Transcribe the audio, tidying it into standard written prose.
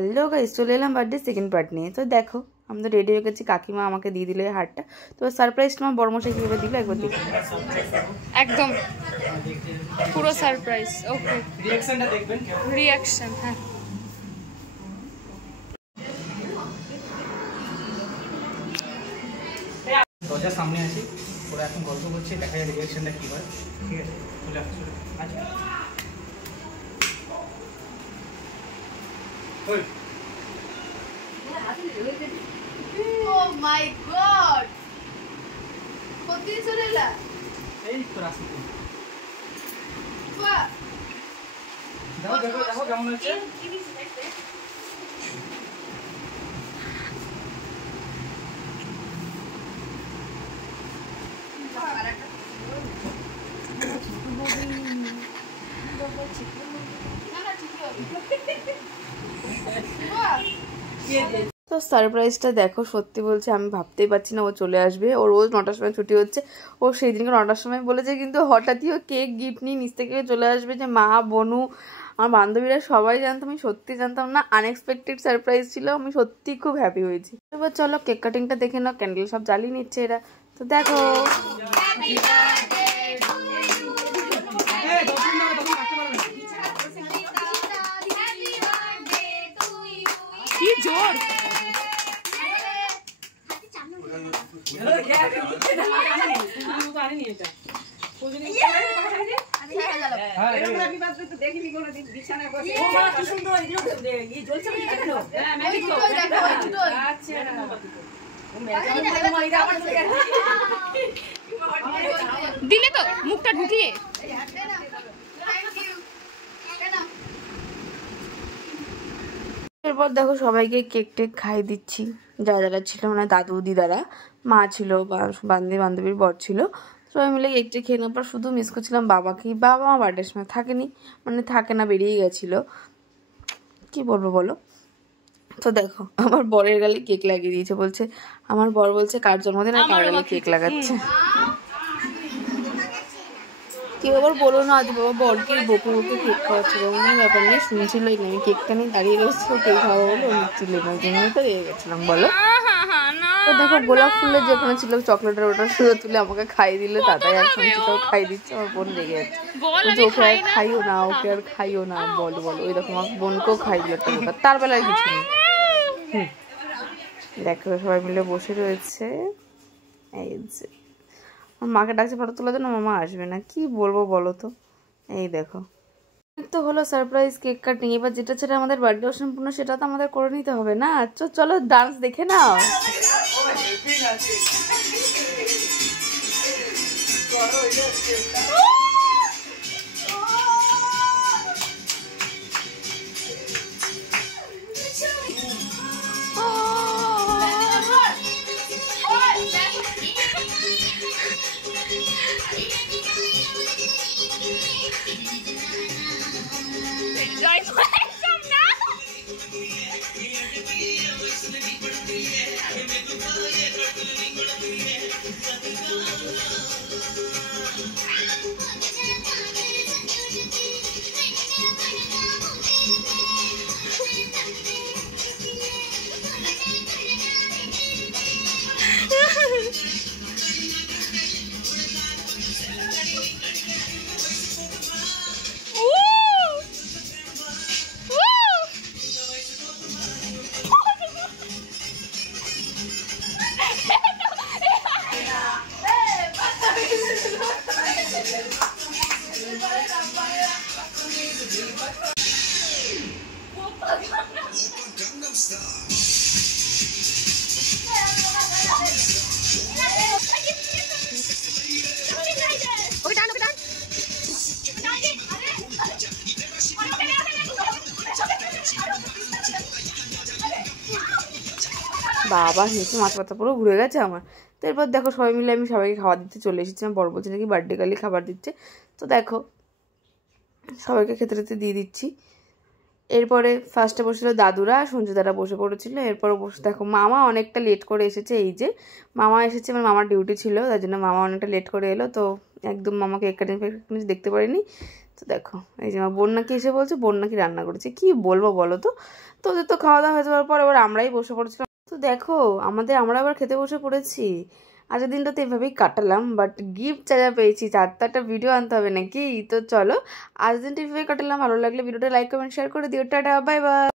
Hello guys, চলে এলাম birthday second part নিয়ে। তো দেখো আমি তো রেডি হয়ে গেছি, কাকিমা আমাকে দিয়ে দিল এই হারটা। তো সারপ্রাইজ তোমার বড়মশাই কীভাবে দিল একবার দেখো। একদম পুরো সারপ্রাইজ। ওকে, রিঅ্যাকশনটা দেখবেন। রিঅ্যাকশন, হ্যাঁ। দরজার সামনে আছি, ওরা এখন গল্প করছে, দেখা যায় রিঅ্যাকশনটা কী হয়। ঠিক আছে, চলে আসছে। আচ্ছা Oh my god! কতদিন চলে এলা? এই তো রাস্তা। বাহ! দেখো দেখো দেখো কেমন হচ্ছে। তো সারপ্রাইজটা দেখো, সত্যি বলছে আমি ভাবতেই পারছি না ও চলে আসবে। ও রোজ 9টার সময় ছুটি হচ্ছে, ও সেই দিনকে 9টার সময় বলেছে, কিন্তু হঠাৎই ও কেক গিফট নিয়ে নিচ থেকে চলে আসবে। যে মা, বনু, আমার বান্ধবীরা সবাই জানতো, আমি সত্যি জানতাম না। আনএক্সপেক্টেড সারপ্রাইজ ছিল, আমি সত্যি খুব হ্যাপি হয়েছি। এবার চলো কেক কাটিংটা দেখে নাও। ক্যান্ডেল সব জ্বালিয়ে নিচ্ছে এরা, তো দেখো। কি জোর! দিলে তো মুখটা ঢুকিয়ে। এরপর দেখো সবাইকে কেক টেক খাই দিচ্ছি, যারা যারা ছিল, মানে দাদু দিদারা, মা ছিল, বান্ধবীর বর ছিল, সবাই মিলে কেক টেক খেয়ে নেওয়ার পর শুধু মিস করছিলাম বাবাকে। বাবা আমার বার্থডের সময় থাকেনি, মানে থাকে না, বেরিয়ে গেছিলো, কি বলবো বলো। তো দেখো আমার বরের গালে কেক লাগিয়ে দিয়েছে, বলছে, আমার বর বলছে কার জন্মদিন আর কার গালে কেক লাগাচ্ছে। কেউ আবার বলো না, আজ বাবা বরকে বকে বকে কেক খাওয়াচ্ছে, কোনো ব্যাপার নেই, শুনছিলই না, আমি কেকটা নিয়ে দাঁড়িয়ে রয়েছি, কেক খাওয়া বলে ও নিচ্ছিল না, ওই জন্যই তো রেগে গেছিলাম বলো। তো দেখো গোলাপ ফুলের যেখানে ছিল চকলেটের, ওটা শুধু তুলে আমাকে খাই দিলে, দাদাই আর সঞ্চিতাও খাই দিচ্ছে, আমার বোন রেগে যাচ্ছে, বলছে ওকে আর খাইও না, ওকে আর খাইও না, বলো বলো। ওই দেখো আমার বোনকেও খাই দিল একটা গোটা, তার বেলায় কিছু নেই। দেখো সবাই মিলে বসে রয়েছে, এই যে আমার মাকে ডাকছে ফটো তোলার জন্য, মামা আসবে না, কি বলবো বলো তো। এই দেখো তো হলো সারপ্রাইজ কেক কাটিং। এবার যেটা ছেড়ে আমাদের বার্থডে সম্পূর্ণ, সেটা তো আমাদের করে নিতে হবে না। চলো ডান্স দেখে নাও। বাবা নিচে মাছ পাতা পুরো ঘুরে গেছে আমার। তো এরপর দেখো সবাই মিলে আমি সবাইকে খাবার দিতে চলে এসেছি। আমার বড় বলছে নাকি বার্থডে গালি খাবার দিচ্ছে, তো দেখো সবাইকে খেতে খেতে দিয়ে দিচ্ছি। এরপরে ফার্স্টে বসেছিল দাদুরা, সঞ্জুদারা বসে পড়েছিল। এরপরে বসে দেখো মামা অনেকটা লেট করে এসেছে। এই যে মামা এসেছে, আমার মামার ডিউটি ছিল, তার জন্য মামা অনেকটা লেট করে এলো। তো একদম মামাকে কেক কাটিং দেখতে পারিনি। তো দেখো এই যে আমার বোন নাকি এসে বলছে বোন নাকি রান্না করেছে, কি বলবো বলো তো। তো ওদের তো খাওয়া দাওয়া হয়ে যাওয়ার পর এবার আমরাই বসে পড়েছিলাম। তো দেখো আমরা আবার খেতে বসে পড়েছি। আজকের দিনটা তো এভাবেই কাটালাম, বাট গিফট যা পেয়েছি তার তো একটা ভিডিও আনতে হবে নাকি। তো চলো আজ দিনটা এভাবেই কাটালাম। ভালো লাগলে ভিডিওটা লাইক কমেন্ট শেয়ার করে দিও। Tata, bye bye.